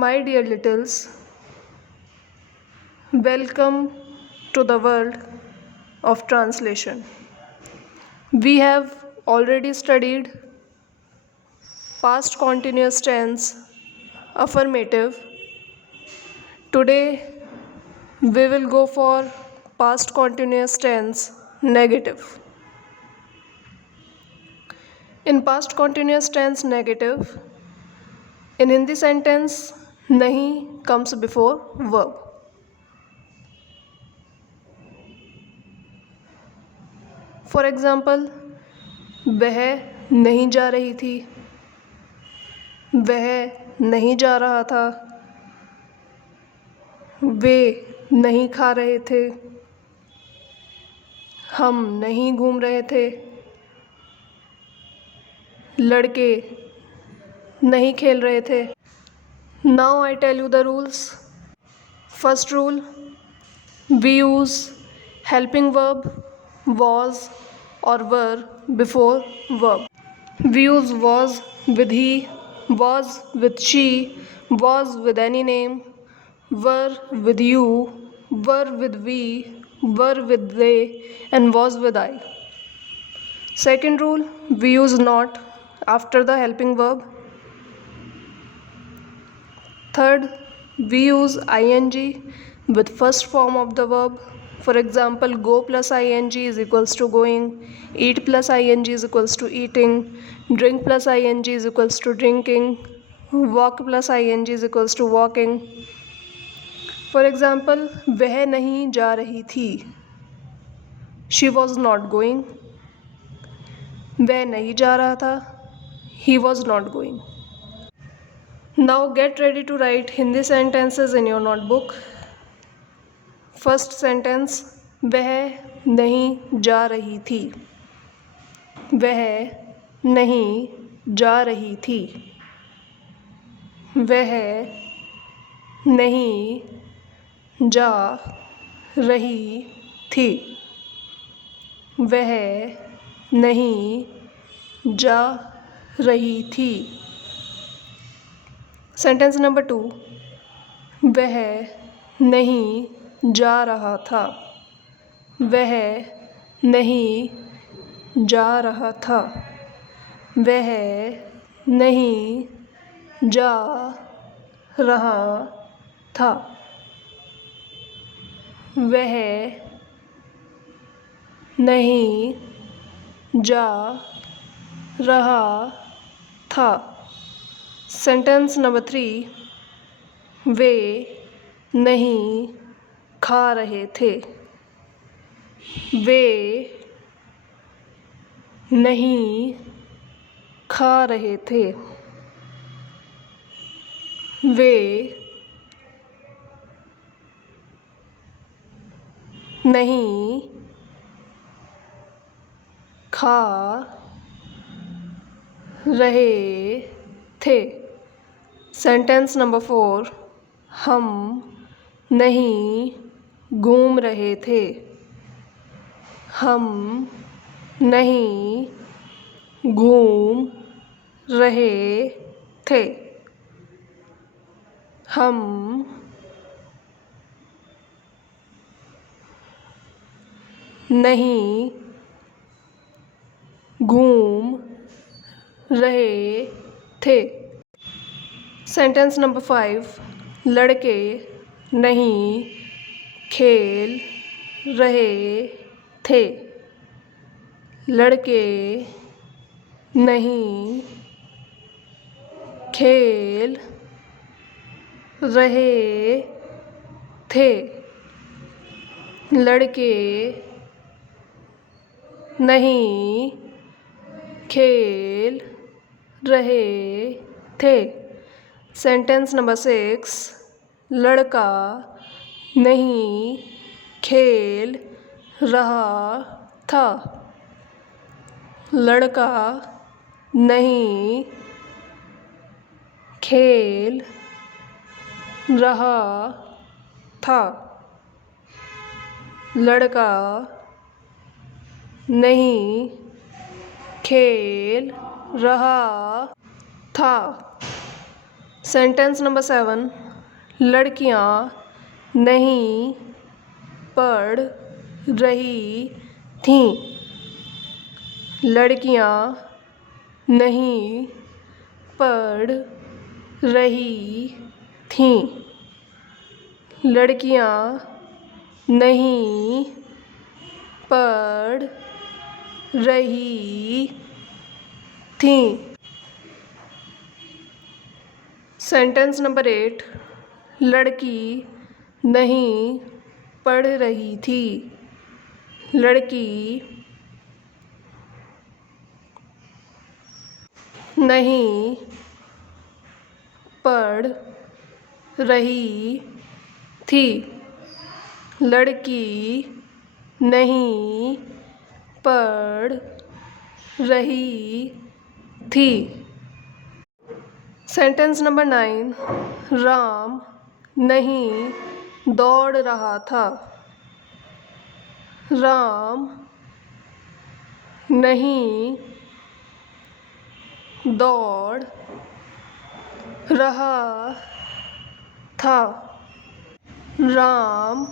My dear littles, welcome to the world of translation. We have already studied past continuous tense, affirmative. Today we will go for past continuous tense, negative. In past continuous tense, negative, in Hindi sentence, nahi comes before verb. For example, वह नहीं जा रही थी, वह नहीं जा रहा था, वे नहीं खा रहे थे, हम नहीं घूम रहे थे, लड़के नहीं खेल रहे थे. Now I tell you the rules. First rule, we use helping verb was or were before verb. We use was with he, was with she, was with any name, were with you, were with we, were with they, and was with I. Second rule, we use not after the helping verb. Third, we use ing with first form of the verb. For example, go plus ing is equals to going, eat plus ing is equals to eating, drink plus ing is equals to drinking, walk plus ing is equals to walking. For example, वह नहीं जा रही थी, she was not going. वह नहीं जा रहा था, he was not going. Now get ready to write Hindi sentences in your notebook. First sentence, वह नहीं जा रही थी, वह नहीं जा रही थी, वह नहीं जा रही थी, वह नहीं जा रही थी. सेंटेंस नंबर 2, वह नहीं जा रहा था, वह नहीं जा रहा था, वह नहीं जा रहा था, वह नहीं जा रहा था. सेंटेंस नंबर 3, वे नहीं खा रहे थे, वे नहीं खा रहे थे, वे नहीं खा रहे थे. सेंटेंस नंबर 4, हम नहीं घूम रहे थे, हम नहीं घूम रहे थे, हम नहीं घूम रहे थे. सेंटेंस नंबर 5, लड़के नहीं खेल रहे थे, लड़के नहीं खेल रहे थे, लड़के नहीं खेल रहे थे. सेंटेंस नंबर 6, लड़का नहीं खेल रहा था, लड़का नहीं खेल रहा था, लड़का नहीं खेल रहा था. सेंटेंस नंबर 7, लड़कियां नहीं पढ़ रही थीं। लड़कियां नहीं पढ़ रही थीं। लड़कियां नहीं पढ़ रही थीं। सेंटेंस नंबर 8, लड़की नहीं पढ़ रही थी। लड़की नहीं पढ़ रही थी। लड़की नहीं पढ़ रही थी। सेंटेंस नंबर 9, राम नहीं दौड़ रहा था। राम नहीं दौड़ रहा था। राम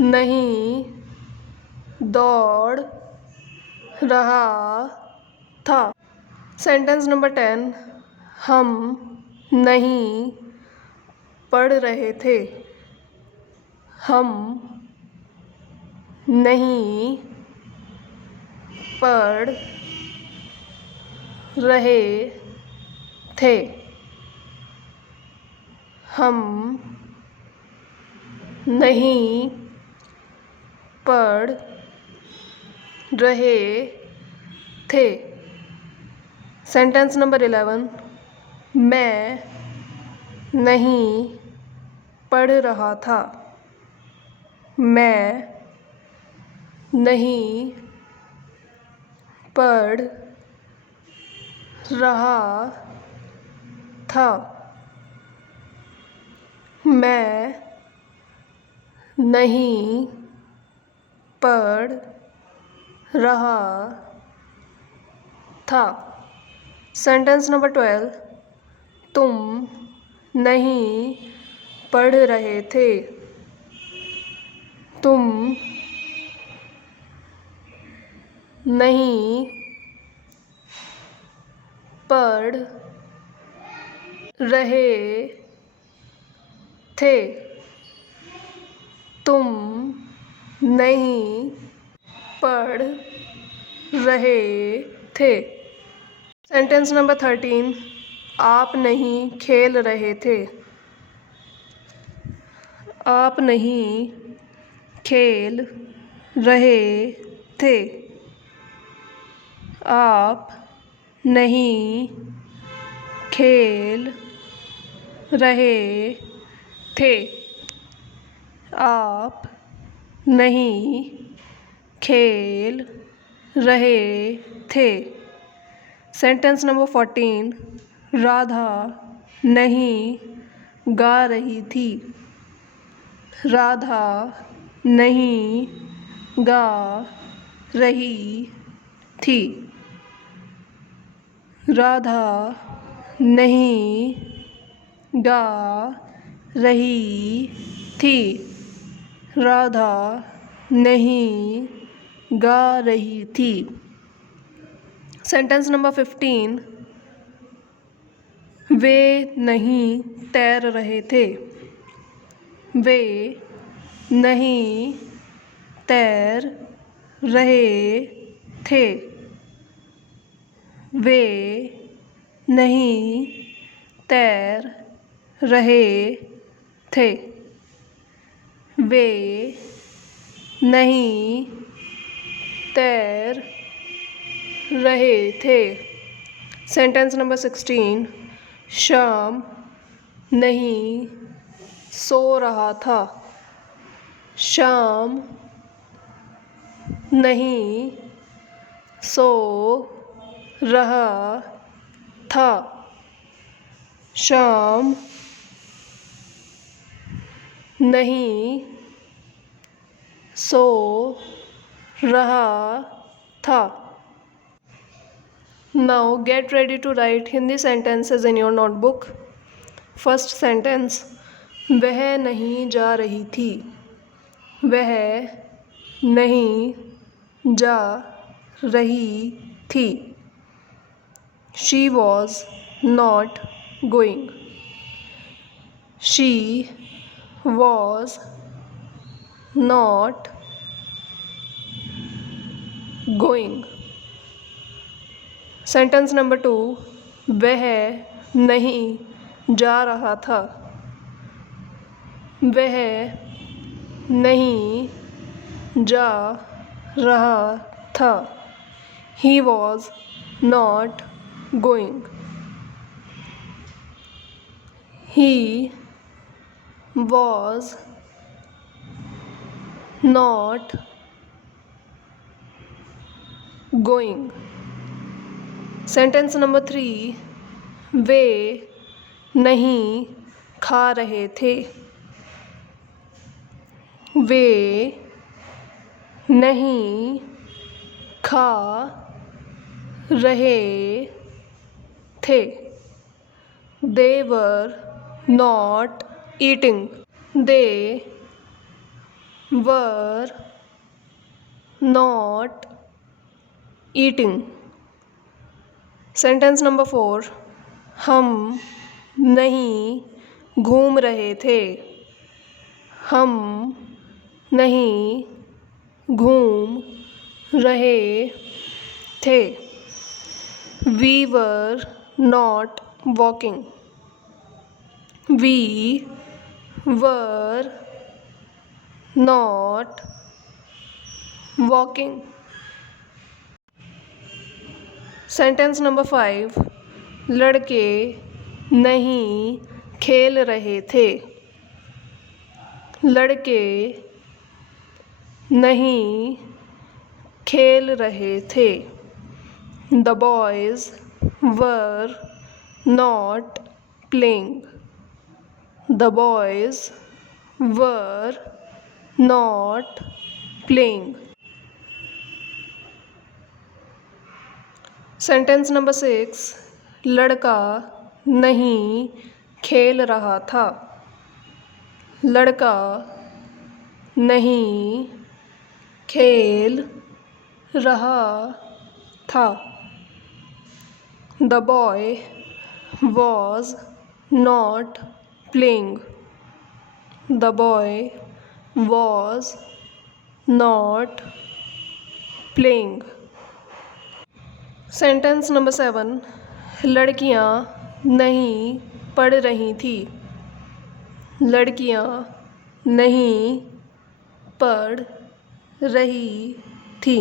नहीं दौड़ रहा था। सेंटेंस नंबर 10, हम नहीं पढ़ रहे थे। हम नहीं पढ़ रहे थे। हम नहीं पढ़ रहे थे। सेंटेंस नंबर 11, मैं नहीं पढ़ रहा था। मैं नहीं पढ़ रहा था। मैं नहीं पढ़ रहा था। सेंटेंस नंबर 12, तुम नहीं पढ़ रहे थे। तुम नहीं पढ़ रहे थे। तुम नहीं पढ़ रहे थे। सेंटेंस नंबर 13, आप नहीं खेल रहे थे। आप नहीं खेल रहे थे। आप नहीं खेल रहे थे। आप नहीं खेल रहे थे। सेंटेंस नंबर 14, राधा नहीं गा रही थी। राधा नहीं गा रही थी। राधा नहीं गा रही थी। राधा नहीं गा रही थी। सेंटेंस नंबर 15, वे नहीं तैर रहे थे। वे नहीं तैर रहे थे। वे नहीं तैर रहे थे। वे नहीं तैर रहे थे। सेंटेंस नंबर 16, श्याम नहीं सो रहा था। श्याम नहीं सो रहा था। श्याम नहीं सो रहा था। Now get ready to write Hindi sentences in your notebook. First sentence, वह नहीं जा रही थी. वह नहीं जा रही थी. She was not going. She was not going. Sentence number 2, वह नहीं जा रहा था. वह नहीं जा रहा था. He was not going. He was not going. Sentence number 3, वे नहीं खा रहे थे. वे नहीं खा रहे थे. They were not eating. They were not eating. Sentence number 4, हम नहीं घूम रहे थे. हम नहीं घूम रहे थे. We were not walking. We were not walking. Sentence number 5, लड़के नहीं खेल रहे थे. लड़के नहीं खेल रहे थे. The boys were not playing. The boys were not playing. Sentence number 6, लड़का नहीं खेल रहा था. लड़का नहीं खेल रहा था. The boy was not playing. The boy was not playing. Sentence number 7, लड़कियां नहीं पढ़ रही थी. लड़कियां नहीं पढ़ रही थी.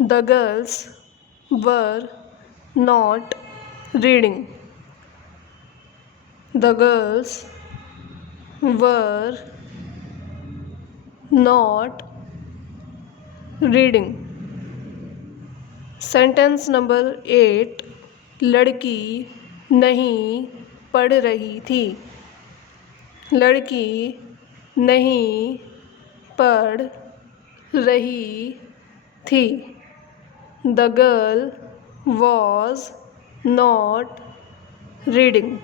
The girls were not reading. The girls were not reading. Sentence number 8, लड़की नहीं पढ़ रही थी. लड़की नहीं पढ़ रही थी. The girl was not reading.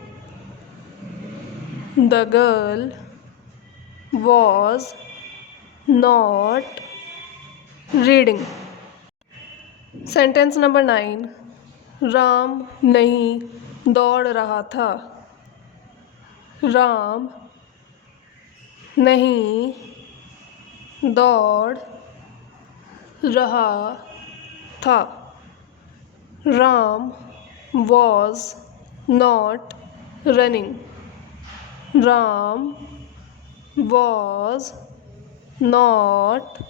The girl was not reading. Sentence number 9, Ram नहीं दौड़ रहा था. राम नहीं दौड़ रहा था. Ram was not running. Ram was not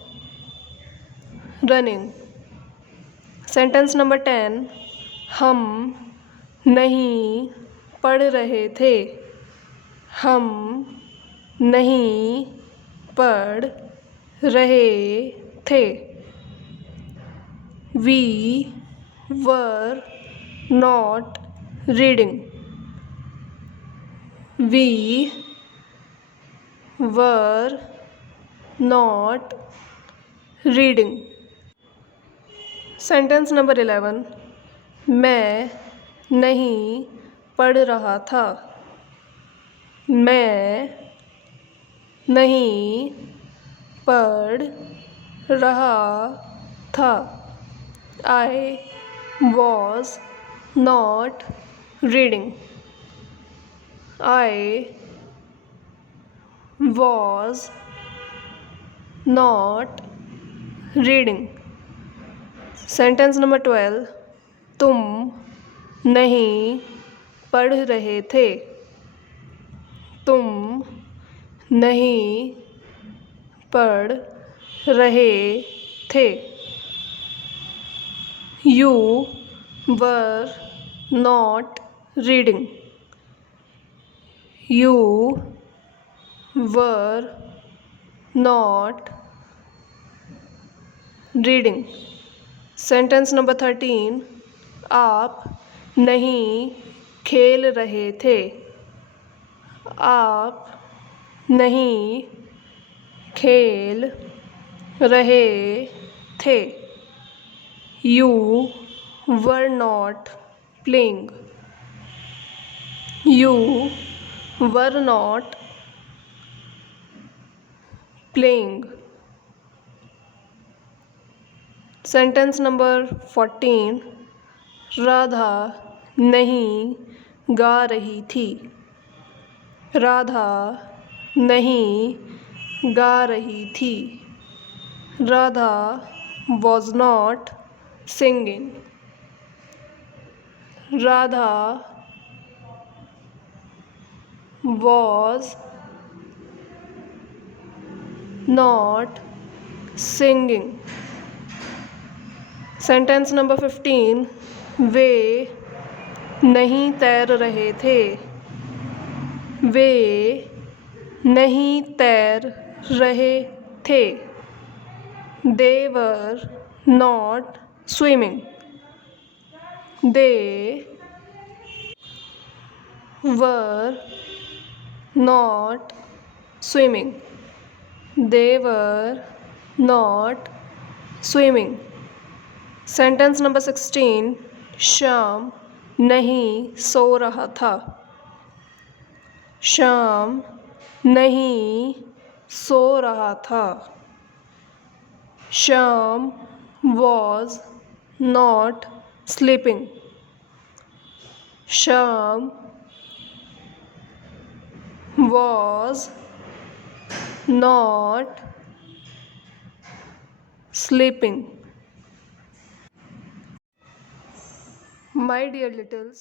running. Sentence number 10, हम नहीं पढ़ रहे थे. हम नहीं पढ़ रहे थे. We were not reading. We were not reading. Sentence number 11, मैं नहीं पढ़ रहा था। मैं नहीं पढ़ रहा था। I was not reading. I was not reading. Sentence number 12, तुम नहीं पढ़ रहे थे। तुम नहीं पढ़ रहे थे। You were not reading. You were not reading. Sentence number 13, आप नहीं खेल रहे थे। आप नहीं खेल रहे थे। You were not playing. You were not playing. Sentence number 14, Radha नहीं गा रही थी। राधा नहीं गा रही थी। Radha was not singing. Radha was not singing. Sentence number 15, वे नहीं तैर रहे थे। वे नहीं तैर रहे थे। They were not swimming. They were not swimming. They were not swimming. Sentence number 16, Shyam नहीं सो रहा था। श्याम नहीं सो रहा था। Shyam was not sleeping. Shyam was not sleeping. My dear littles,